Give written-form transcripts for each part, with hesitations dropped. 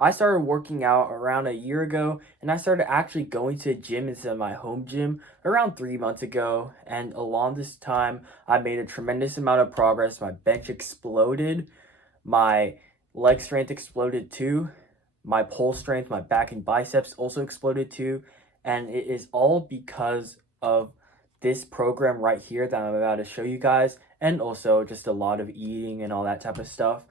I started working out around a year ago, and I started actually going to a gym instead of my home gym around 3 months ago. And along this time, I made a tremendous amount of progress. My bench exploded, my leg strength exploded too, my pull strength, my back and biceps also exploded too. And it is all because of this program right here that I'm about to show you guys, and also just a lot of eating and all that type of stuff.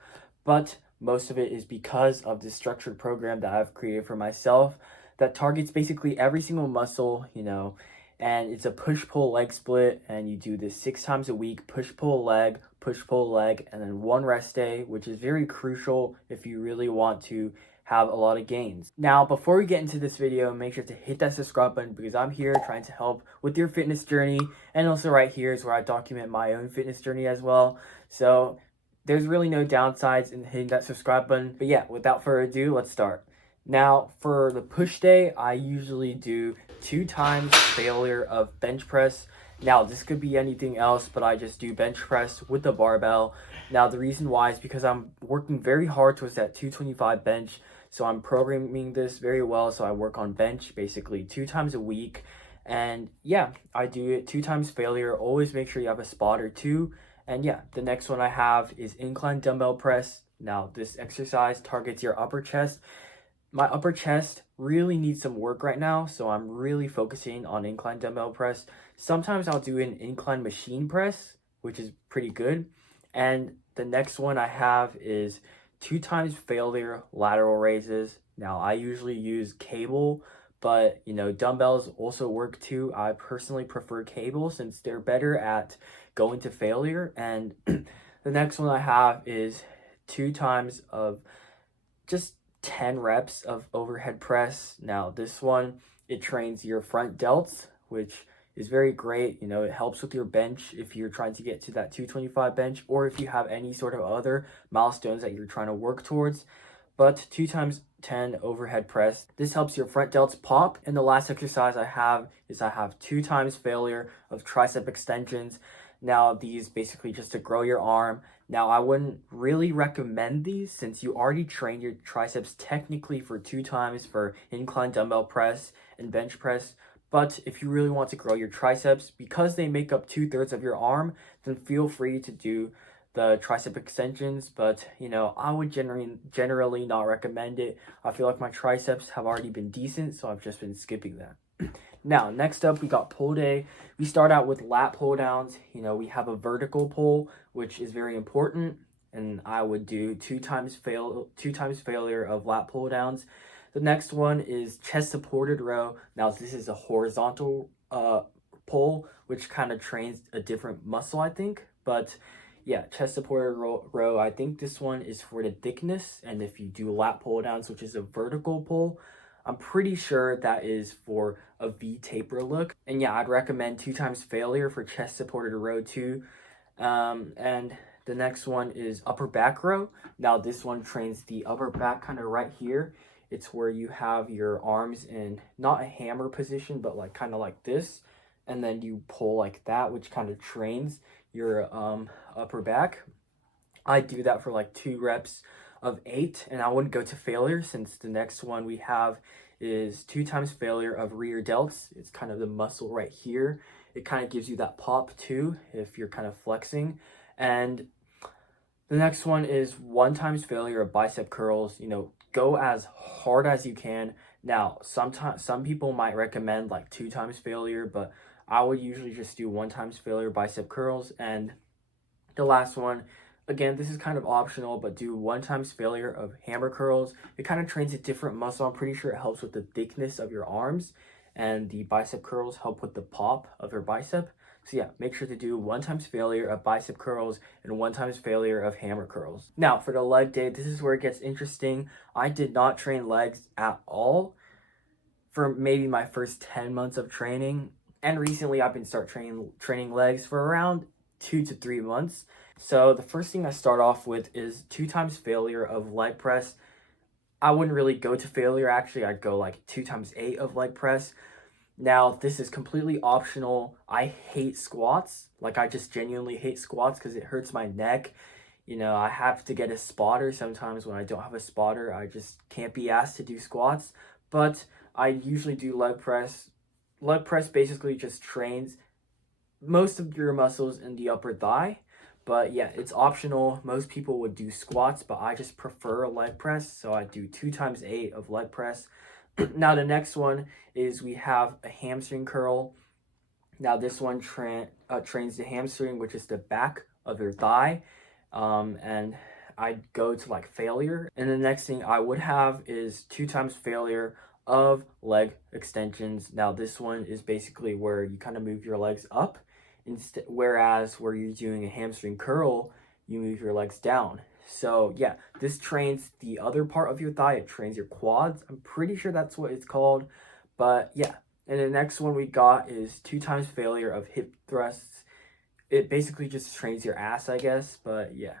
But most of it is because of this structured program that I've created for myself that targets basically every single muscle, and it's a push pull leg split. And you do this 6 times a week: push pull leg, and then one rest day, which is very crucial if you really want to have a lot of gains. Now, before we get into this video, make sure to hit that subscribe button because I'm here trying to help with your fitness journey. And also right here is where I document my own fitness journey as well. So there's really no downsides in hitting that subscribe button. But yeah, without further ado, let's start. Now, for the push day, I usually do 2 times failure of bench press. Now, this could be anything else, but I just do bench press with the barbell. Now, the reason why is because I'm working very hard towards that 225 bench. So I'm programming this very well. So I work on bench basically 2 times a week. And yeah, I do it 2 times failure. Always make sure you have a spot or two. And yeah, the next one I have is incline dumbbell press. Now, this exercise targets your upper chest. My upper chest really needs some work right now, so I'm really focusing on incline dumbbell press. Sometimes I'll do an incline machine press, which is pretty good. And the next one I have is 2 times failure lateral raises. Now, I usually use cable, but dumbbells also work too. I personally prefer cable since they're better at going to failure. And the next one I have is 2 times of just 10 reps of overhead press. Now, this one, it trains your front delts, which is very great. It helps with your bench if you're trying to get to that 225 bench, or if you have any sort of other milestones that you're trying to work towards. But 2 times 10 overhead press, this helps your front delts pop. And the last exercise I have is 2 times failure of tricep extensions. Now, these basically just to grow your arm. Now, I wouldn't really recommend these since you already trained your triceps technically for 2 times for incline dumbbell press and bench press. But if you really want to grow your triceps, because they make up 2/3 of your arm, then feel free to do the tricep extensions. But I would generally not recommend it. I feel like my triceps have already been decent, so I've just been skipping that. Now, next up, we got pull day. We start out with lat pull downs. We have a vertical pull, which is very important, and I would do 2 times failure of lat pull downs. The next one is chest supported row. Now, this is a horizontal pull, which kind of trains a different muscle, I think. But yeah, chest supported row. I think this one is for the thickness, and if you do lat pull downs, which is a vertical pull, I'm pretty sure that is for a V taper look. And yeah, I'd recommend 2 times failure for chest supported row too. And the next one is upper back row. Now, this one trains the upper back kind of right here. It's where you have your arms in not a hammer position, but like kind of like this. And then you pull like that, which kind of trains your upper back. I do that for like 2 reps of 8, and I wouldn't go to failure since the next one we have is 2 times failure of rear delts. It's kind of the muscle right here. It kind of gives you that pop too if you're kind of flexing. And the next one is 1 times failure of bicep curls. Go as hard as you can. Now, sometimes some people might recommend like 2 times failure, but I would usually just do 1 times failure bicep curls. And the last one, again, this is kind of optional, but do 1 times failure of hammer curls. It kind of trains a different muscle. I'm pretty sure it helps with the thickness of your arms, and the bicep curls help with the pop of your bicep. So yeah, make sure to do 1 times failure of bicep curls and 1 times failure of hammer curls. Now, for the leg day, this is where it gets interesting. I did not train legs at all for maybe my first 10 months of training. And recently I've been training legs for around 2 to 3 months. So the first thing I start off with is 2 times failure of leg press. I wouldn't really go to failure, actually. I'd go like 2 times 8 of leg press. Now, this is completely optional. I hate squats. Like, I just genuinely hate squats because it hurts my neck. You know, I have to get a spotter. Sometimes when I don't have a spotter, I just can't be asked to do squats. But I usually do leg press. Leg press basically just trains most of your muscles in the upper thigh. But yeah, it's optional. Most people would do squats, but I just prefer leg press. So I do 2 times 8 of leg press. Now the next one is we have a hamstring curl. Now this one trains the hamstring, which is the back of your thigh. And I go to like failure. And the next thing I would have is 2 times failure of leg extensions. Now this one is basically where you kind of move your legs up, whereas where you're doing a hamstring curl, you move your legs down. So yeah, this trains the other part of your thigh. It trains your quads. I'm pretty sure that's what it's called. But yeah, and the next one we got is 2 times failure of hip thrusts. It basically just trains your ass, I guess, but yeah.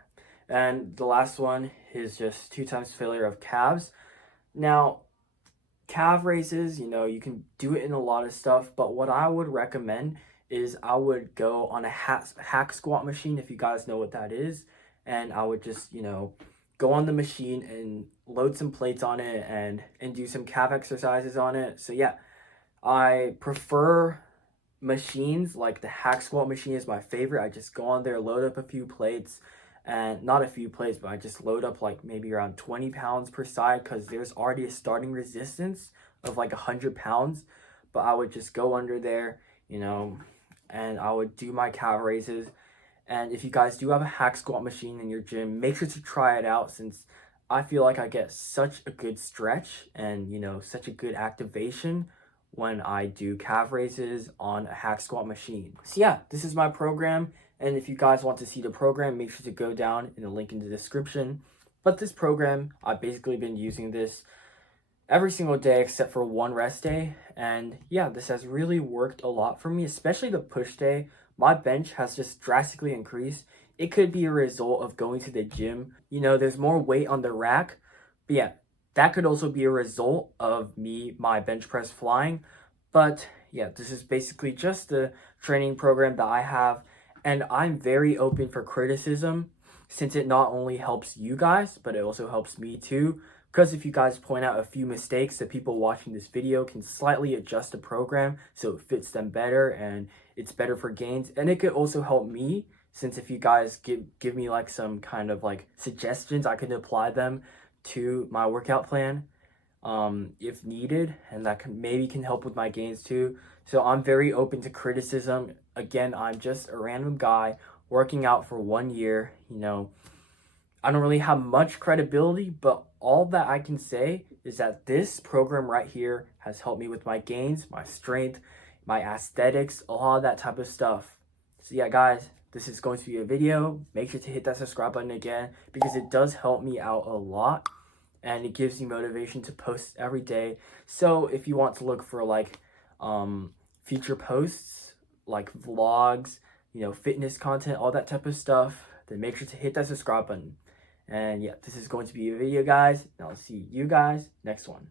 And the last one is just 2 times failure of calves. Now, calf raises, you know, you can do it in a lot of stuff, but what I would recommend is I would go on a hack squat machine, if you guys know what that is, and I would just, you know, go on the machine and load some plates on it and do some calf exercises on it. So yeah, I prefer machines. Like the hack squat machine is my favorite. I just go on there, load up a few plates, and not a few plates, but I just load up like maybe around 20 pounds per side, because there's already a starting resistance of like 100 pounds. But I would just go under there, you know, and I would do my calf raises. And if you guys do have a hack squat machine in your gym, make sure to try it out, since I feel like I get such a good stretch and, you know, such a good activation when I do calf raises on a hack squat machine. So yeah, this is my program. And if you guys want to see the program, make sure to go down in the link in the description. But this program, I've basically been using this every single day except for one rest day. And yeah, this has really worked a lot for me, especially the push day. My bench has just drastically increased. It could be a result of going to the gym. You know, there's more weight on the rack. But yeah, that could also be a result of my bench press flying. But yeah, this is basically just the training program that I have. And I'm very open for criticism, since it not only helps you guys, but it also helps me too. Because if you guys point out a few mistakes, the people watching this video can slightly adjust the program so it fits them better and it's better for gains. And it could also help me, since if you guys give me like some kind of like suggestions, I can apply them to my workout plan if needed, and that can help with my gains too. So I'm very open to criticism. Again, I'm just a random guy working out for 1 year. You know, I don't really have much credibility, but all that I can say is that this program right here has helped me with my gains, my strength, my aesthetics, a lot of that type of stuff. So yeah, guys, this is going to be a video. Make sure to hit that subscribe button again, because it does help me out a lot and it gives you motivation to post every day. So if you want to look for like future posts, like vlogs, you know, fitness content, all that type of stuff, then make sure to hit that subscribe button. And yeah, this is going to be a video, guys, and I'll see you guys next one.